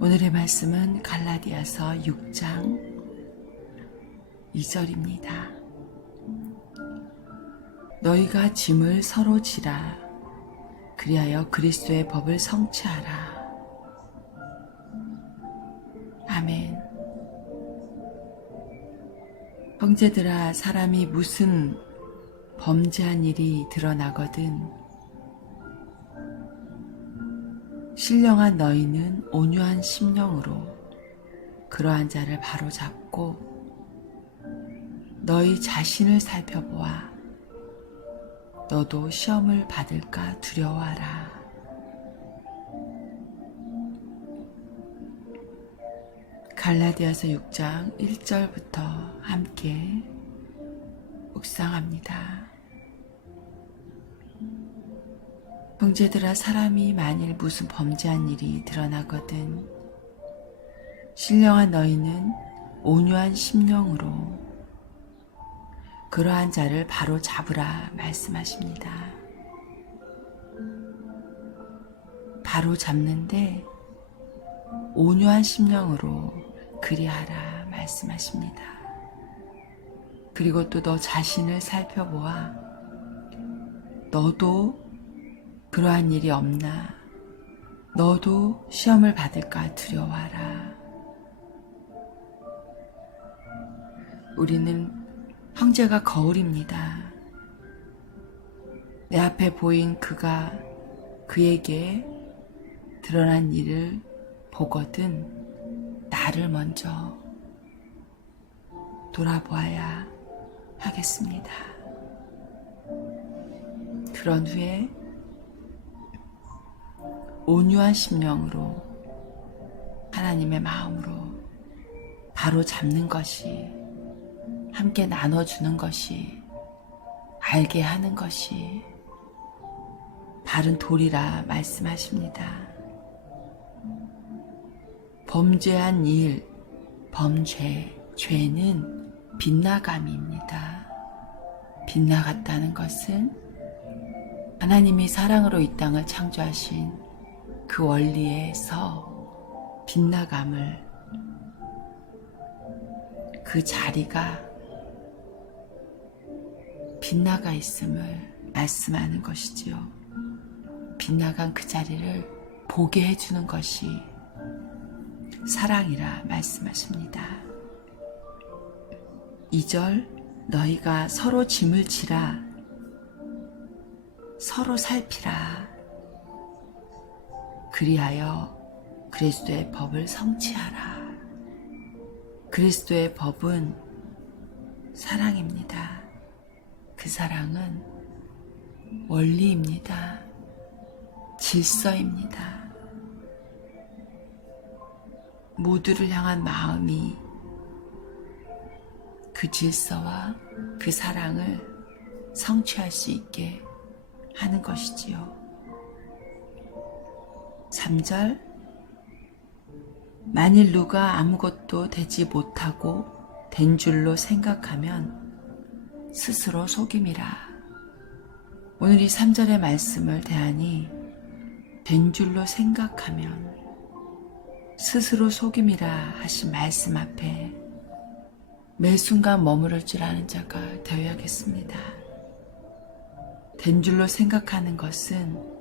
오늘의 말씀은 갈라디아서 6장 2절입니다. 너희가 짐을 서로 지라 그리하여 그리스도의 법을 성취하라. 아멘. 형제들아 사람이 무슨 범죄한 일이 드러나거든 신령한 너희는 온유한 심령으로 그러한 자를 바로잡고 너희 자신을 살펴보아 너도 시험을 받을까 두려워하라. 갈라디아서 6장 1절부터 함께 묵상합니다. 형제들아 사람이 만일 무슨 범죄한 일이 드러나거든 신령한 너희는 온유한 심령으로 그러한 자를 바로 잡으라 말씀하십니다. 바로 잡는데 온유한 심령으로 그리하라 말씀하십니다. 그리고 또 너 자신을 살펴보아 너도 그러한 일이 없나 너도 시험을 받을까 두려워하라. 우리는 형제가 거울입니다. 내 앞에 보인 그가 그에게 드러난 일을 보거든 나를 먼저 돌아보아야 하겠습니다. 그런 후에 온유한 심령으로 하나님의 마음으로 바로 잡는 것이 함께 나눠주는 것이 알게 하는 것이 바른 도리라 말씀하십니다. 범죄한 일, 범죄, 죄는 빗나감입니다. 빗나갔다는 것은 하나님이 사랑으로 이 땅을 창조하신 그 원리에서 빗나감을 그 자리가 빗나가 있음을 말씀하는 것이지요. 빗나간 그 자리를 보게 해주는 것이 사랑이라 말씀하십니다. 2절 너희가 서로 짐을 지라 서로 살피라 그리하여 그리스도의 법을 성취하라 그리스도의 법은 사랑입니다. 그 사랑은 원리입니다. 질서입니다. 모두를 향한 마음이 그 질서와 그 사랑을 성취할 수 있게 하는 것이지요. 3절 만일 누가 아무것도 되지 못하고 된 줄로 생각하면 스스로 속임이라. 오늘 이 3절의 말씀을 대하니 된 줄로 생각하면 스스로 속임이라 하신 말씀 앞에 매 순간 머무를 줄 아는 자가 되어야겠습니다. 된 줄로 생각하는 것은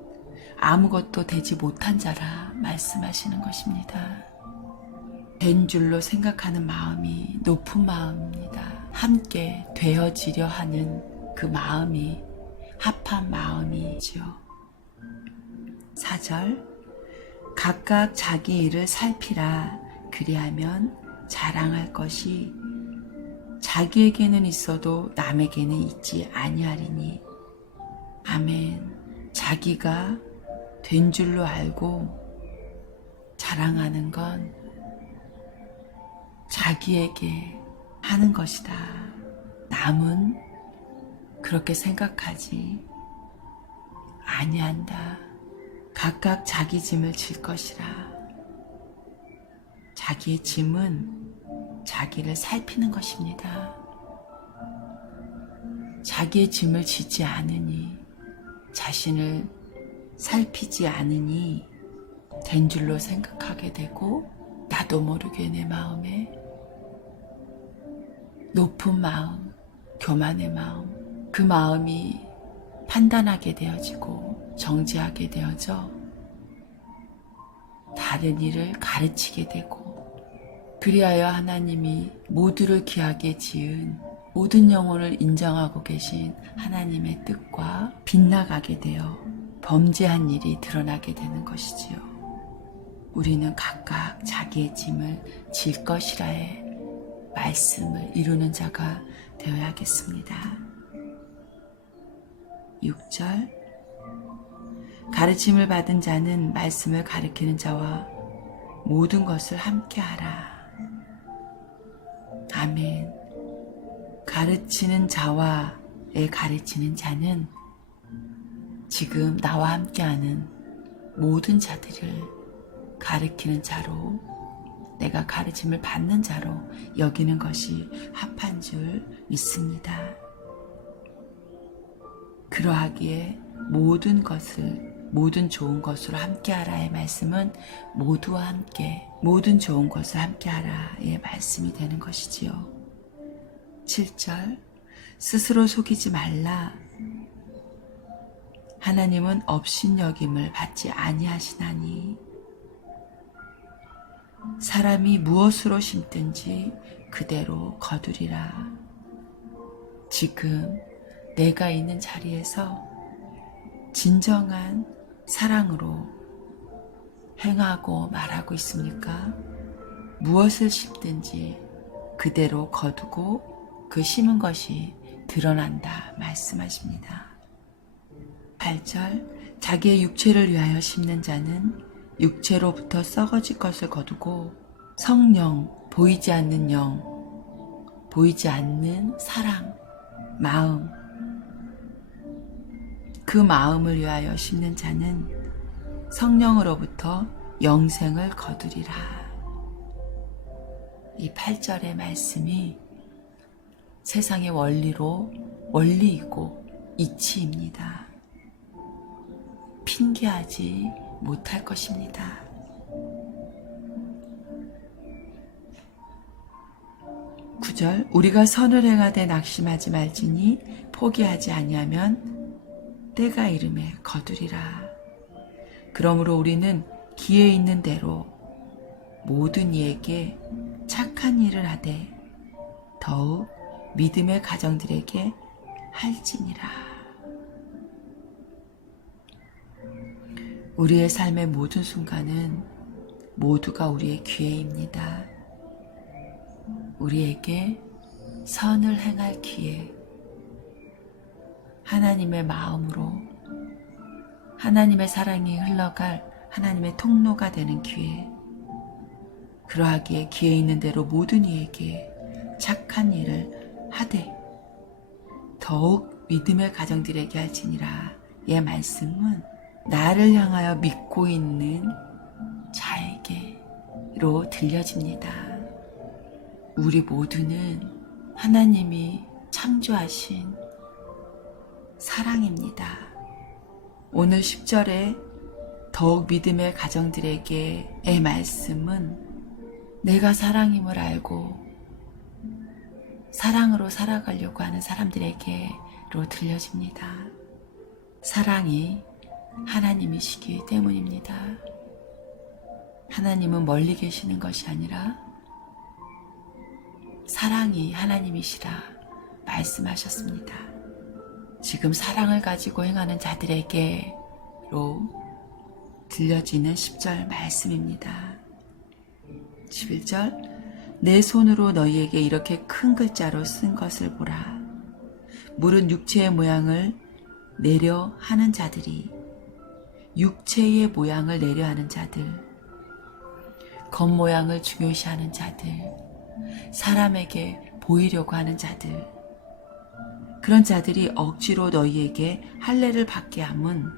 아무것도 되지 못한 자라 말씀하시는 것입니다. 된 줄로 생각하는 마음이 높은 마음입니다. 함께 되어지려 하는 그 마음이 합한 마음이지요. 4절 각각 자기 일을 살피라 그리하면 자랑할 것이 자기에게는 있어도 남에게는 있지 아니하리니 아멘 자기가 된 줄로 알고 자랑하는 건 자기에게 하는 것이다. 남은 그렇게 생각하지 아니한다. 각각 자기 짐을 질 것이라. 자기의 짐은 자기를 살피는 것입니다. 자기의 짐을 지지 않으니 자신을 살피지 않으니 된 줄로 생각하게 되고 나도 모르게 내 마음에 높은 마음, 교만의 마음, 그 마음이 판단하게 되어지고 정지하게 되어져 다른 일을 가르치게 되고 그리하여 하나님이 모두를 귀하게 지은 모든 영혼을 인정하고 계신 하나님의 뜻과 빗나가게 되어 범죄한 일이 드러나게 되는 것이지요. 우리는 각각 자기의 짐을 질 것이라의 말씀을 이루는 자가 되어야겠습니다. 6절 가르침을 받은 자는 말씀을 가르치는 자와 모든 것을 함께하라. 아멘. 가르치는 자와에 가르치는 자는 지금 나와 함께하는 모든 자들을 가르치는 자로 내가 가르침을 받는 자로 여기는 것이 합한 줄 믿습니다. 그러하기에 모든 것을 모든 좋은 것으로 함께하라의 말씀은 모두와 함께 모든 좋은 것을 함께하라의 말씀이 되는 것이지요. 7절 스스로 속이지 말라 하나님은 업신여김을 받지 아니하시나니 사람이 무엇으로 심든지 그대로 거두리라 지금 내가 있는 자리에서 진정한 사랑으로 행하고 말하고 있습니까? 무엇을 심든지 그대로 거두고 그 심은 것이 드러난다 말씀하십니다. 8절 자기의 육체를 위하여 심는 자는 육체로부터 썩어질 것을 거두고 성령 보이지 않는 영 보이지 않는 사랑 마음 그 마음을 위하여 심는 자는 성령으로부터 영생을 거두리라. 이 8절의 말씀이 세상의 원리로 원리이고 이치입니다. 핑계하지 못할 것입니다. 구절 우리가 선을 행하되 낙심하지 말지니 포기하지 아니하면 때가 이름에 거두리라. 그러므로 우리는 기회 있는 대로 모든 이에게 착한 일을 하되 더욱 믿음의 가정들에게 할지니라. 우리의 삶의 모든 순간은 모두가 우리의 기회입니다. 우리에게 선을 행할 기회, 하나님의 마음으로 하나님의 사랑이 흘러갈 하나님의 통로가 되는 기회. 그러하기에 기회 있는 대로 모든 이에게 착한 일을 하되 더욱 믿음의 가정들에게 할지니라. 의 말씀은 나를 향하여 믿고 있는 자에게로 들려집니다. 우리 모두는 하나님이 창조하신 사랑입니다. 오늘 10절에 더욱 믿음의 가정들에게의 말씀은 내가 사랑임을 알고 사랑으로 살아가려고 하는 사람들에게로 들려집니다. 사랑이 하나님이시기 때문입니다. 하나님은 멀리 계시는 것이 아니라 사랑이 하나님이시라 말씀하셨습니다. 지금 사랑을 가지고 행하는 자들에게로 들려지는 10절 말씀입니다. 11절 내 손으로 너희에게 이렇게 큰 글자로 쓴 것을 보라. 물은 육체의 모양을 내려 하는 자들이 육체의 모양을 내려 하는 자들 겉모양을 중요시하는 자들 사람에게 보이려고 하는 자들 그런 자들이 억지로 너희에게 할례를 받게 함은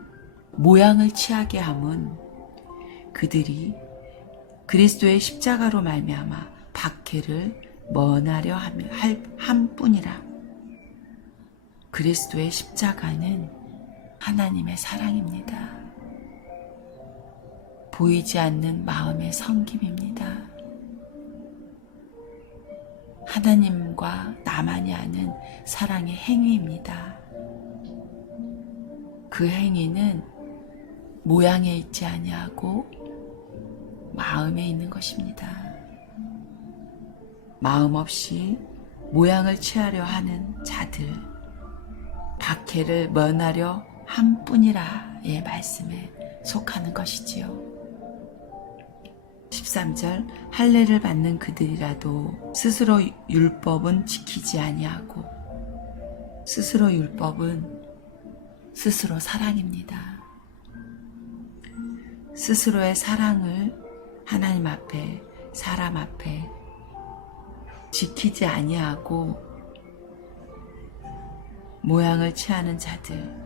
모양을 취하게 함은 그들이 그리스도의 십자가로 말미암아 박해를 먼하려 할 함뿐이라 그리스도의 십자가는 하나님의 사랑입니다. 보이지 않는 마음의 섬김입니다. 하나님과 나만이 아는 사랑의 행위입니다. 그 행위는 모양에 있지 아니하고 마음에 있는 것입니다. 마음 없이 모양을 취하려 하는 자들, 박해를 면하려 한 뿐이라의 말씀에 속하는 것이지요. 13절 할례를 받는 그들이라도 스스로 율법은 지키지 아니하고 스스로 율법은 스스로 사랑입니다. 스스로의 사랑을 하나님 앞에 사람 앞에 지키지 아니하고 모양을 취하는 자들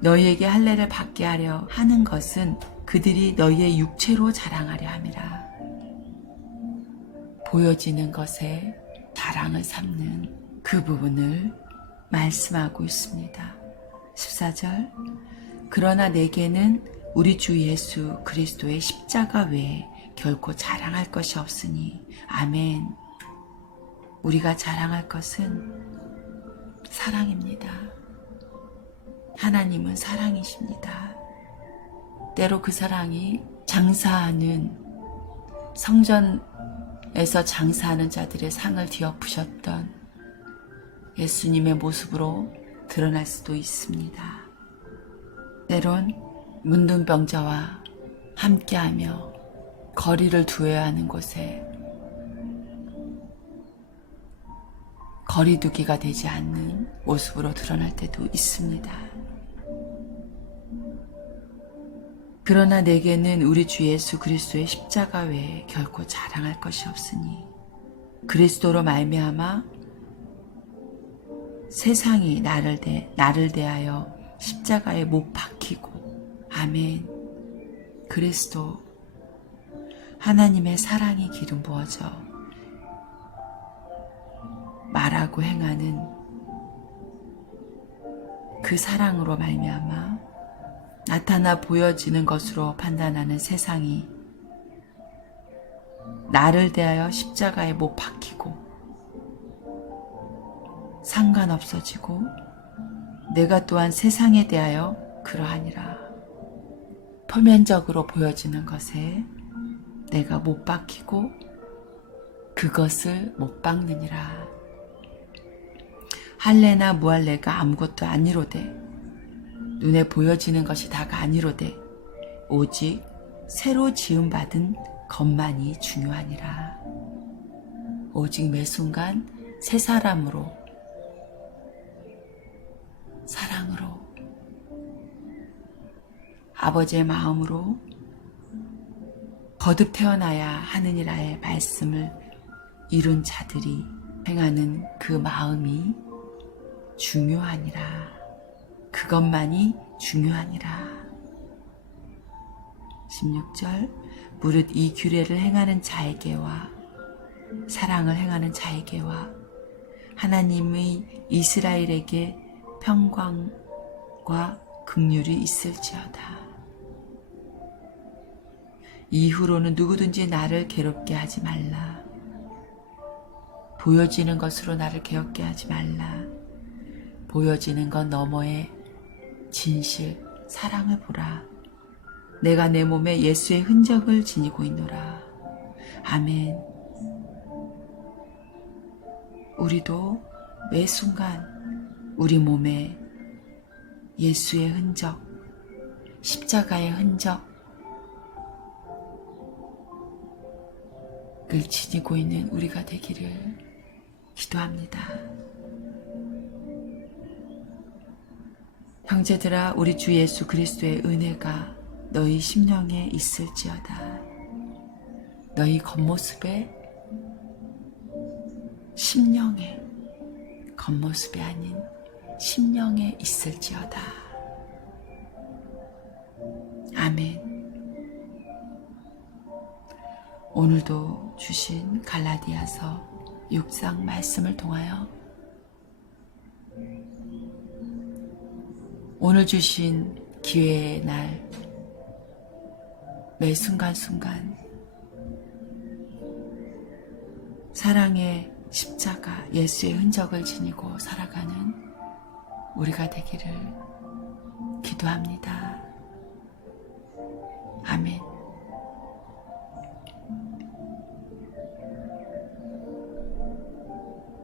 너희에게 할례를 받게 하려 하는 것은 그들이 너희의 육체로 자랑하려 함이라. 보여지는 것에 자랑을 삼는 그 부분을 말씀하고 있습니다. 14절 그러나 내게는 우리 주 예수 그리스도의 십자가 외에 결코 자랑할 것이 없으니 아멘. 우리가 자랑할 것은 사랑입니다. 하나님은 사랑이십니다. 때로 그 사랑이 장사하는 성전에서 장사하는 자들의 상을 뒤엎으셨던 예수님의 모습으로 드러날 수도 있습니다. 때론 문둥병자와 함께하며 거리를 두어야 하는 곳에 거리두기가 되지 않는 모습으로 드러날 때도 있습니다. 그러나 내게는 우리 주 예수 그리스도의 십자가 외에 결코 자랑할 것이 없으니 그리스도로 말미암아 세상이 나를 대 나를 대하여 십자가에 못 박히고 아멘. 그리스도 하나님의 사랑이 기름 부어져 말하고 행하는 그 사랑으로 말미암아 나타나 보여지는 것으로 판단하는 세상이 나를 대하여 십자가에 못 박히고 상관없어지고 내가 또한 세상에 대하여 그러하니라. 표면적으로 보여지는 것에 내가 못 박히고 그것을 못 박느니라. 할례나 무할례가 아무것도 아니로되 눈에 보여지는 것이 다가 아니로되 오직 새로 지음받은 것만이 중요하니라. 오직 매 순간 새 사람으로 사랑으로 아버지의 마음으로 거듭 태어나야 하느니라의 말씀을 이룬 자들이 행하는 그 마음이 중요하니라. 그것만이 중요하니라. 16절 무릇 이 규례를 행하는 자에게와 사랑을 행하는 자에게와 하나님의 이스라엘에게 평강과 긍휼이 있을지어다. 이후로는 누구든지 나를 괴롭게 하지 말라. 보여지는 것으로 나를 괴롭게 하지 말라. 보여지는 것 너머의 진실, 사랑을 보라. 내가 내 몸에 예수의 흔적을 지니고 있노라. 아멘. 우리도 매 순간 우리 몸에 예수의 흔적, 십자가의 흔적, 을 지니고 있는 우리가 되기를 기도합니다. 형제들아 우리 주 예수 그리스도의 은혜가 너희 심령에 있을지어다. 너희 겉모습에 심령에 겉모습이 아닌 심령에 있을지어다. 아멘. 오늘도 주신 갈라디아서 6장 말씀을 통하여 오늘 주신 기회의 날 매 순간순간 사랑의 십자가 예수의 흔적을 지니고 살아가는 우리가 되기를 기도합니다. 아멘.